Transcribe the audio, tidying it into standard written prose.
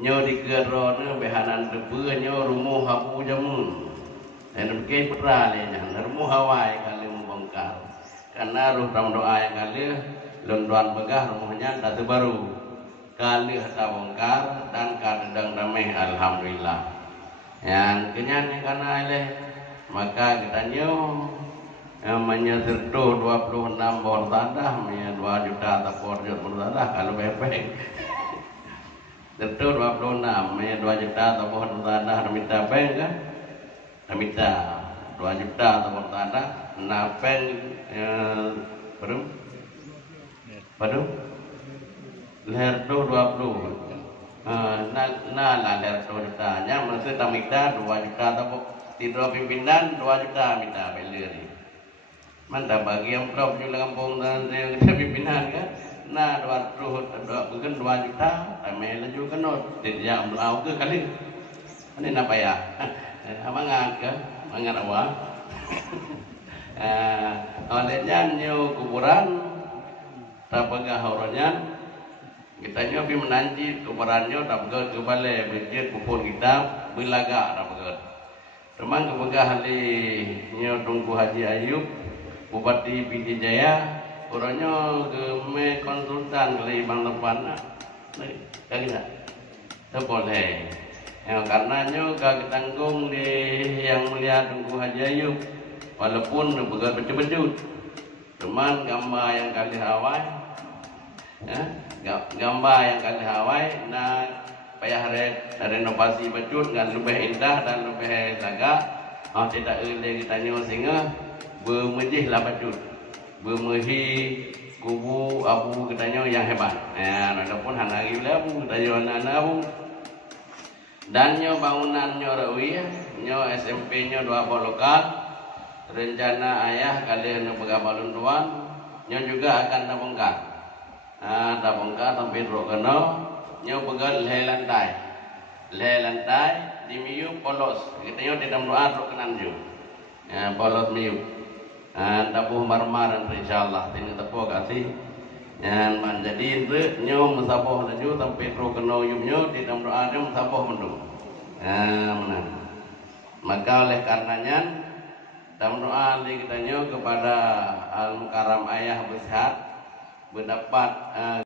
nyo digero ne behanan debu nyo rumuh habu jamun dan ke putra le nya rumuh hawai kali membongkar karena ruh dalam doa yang kali lenduan begah rumahnya datu baru kali hata bongkar dan kadang damai alhamdulillah yang kenyan karena ile maka kita nyo menyetertu 26 bon tanah 2 juta tapor jut bon tanah kalau bebek tentu 26 2 juta tapor tanah minta bank kan minta 2 juta tapor tanah napen Padu leher tu 20 nah leher tu juta nya maksud minta 2 juta tapor tidur pimpinan 2 juta minta belir mantap bagi yang prop di kampung dan yang pimpinan kan nah 2 juta kami laju kenot tidak melau ke kali ini apa ya mangat ke mangat awak olehnya nyu kuburan tapagah haurannya kita nyobi menanji kuburannya tapagah kebalik berjit kupun kita belaga tapagah teman kebegah hali nyu tunggu Haji Ayub Bupati Pidi Jaya, orangnya ke konsultan kali bang depan, kali tak? Tak boleh. Karena nyo kagak tanggung di yang melihat Tunggu Haji Ayub, walaupun begal becut-becut, cuman gambar yang kali Hawaii, gambar yang kali Hawaii, nah payah renovasi becut dengan lebih indah dan lebih lega, tidak boleh kita nyo sehingga bermejih lah bacut bermehi kubu abu katanya yang hebat walaupun hanari abu katanya anak abu dan nyo bangunan nyo rawi nyo SMP nyo 2 lokal rencana ayah kalian nyo pegabalun tuan nyo juga akan tabongkar tabongkar sampai rokano nyo pegal leher lantai di miu polos katanya tidak doa rokanan jo polos miu tabuh marmaran insyaallah ini tepo kasih yang menjadi itu nyo musaboh laju sampai ro keno yumnyo di dalam doa dia musaboh mendu menang maka oleh karenanya dalam doa kita nyo kepada al mukarram ayah bersehat mendapat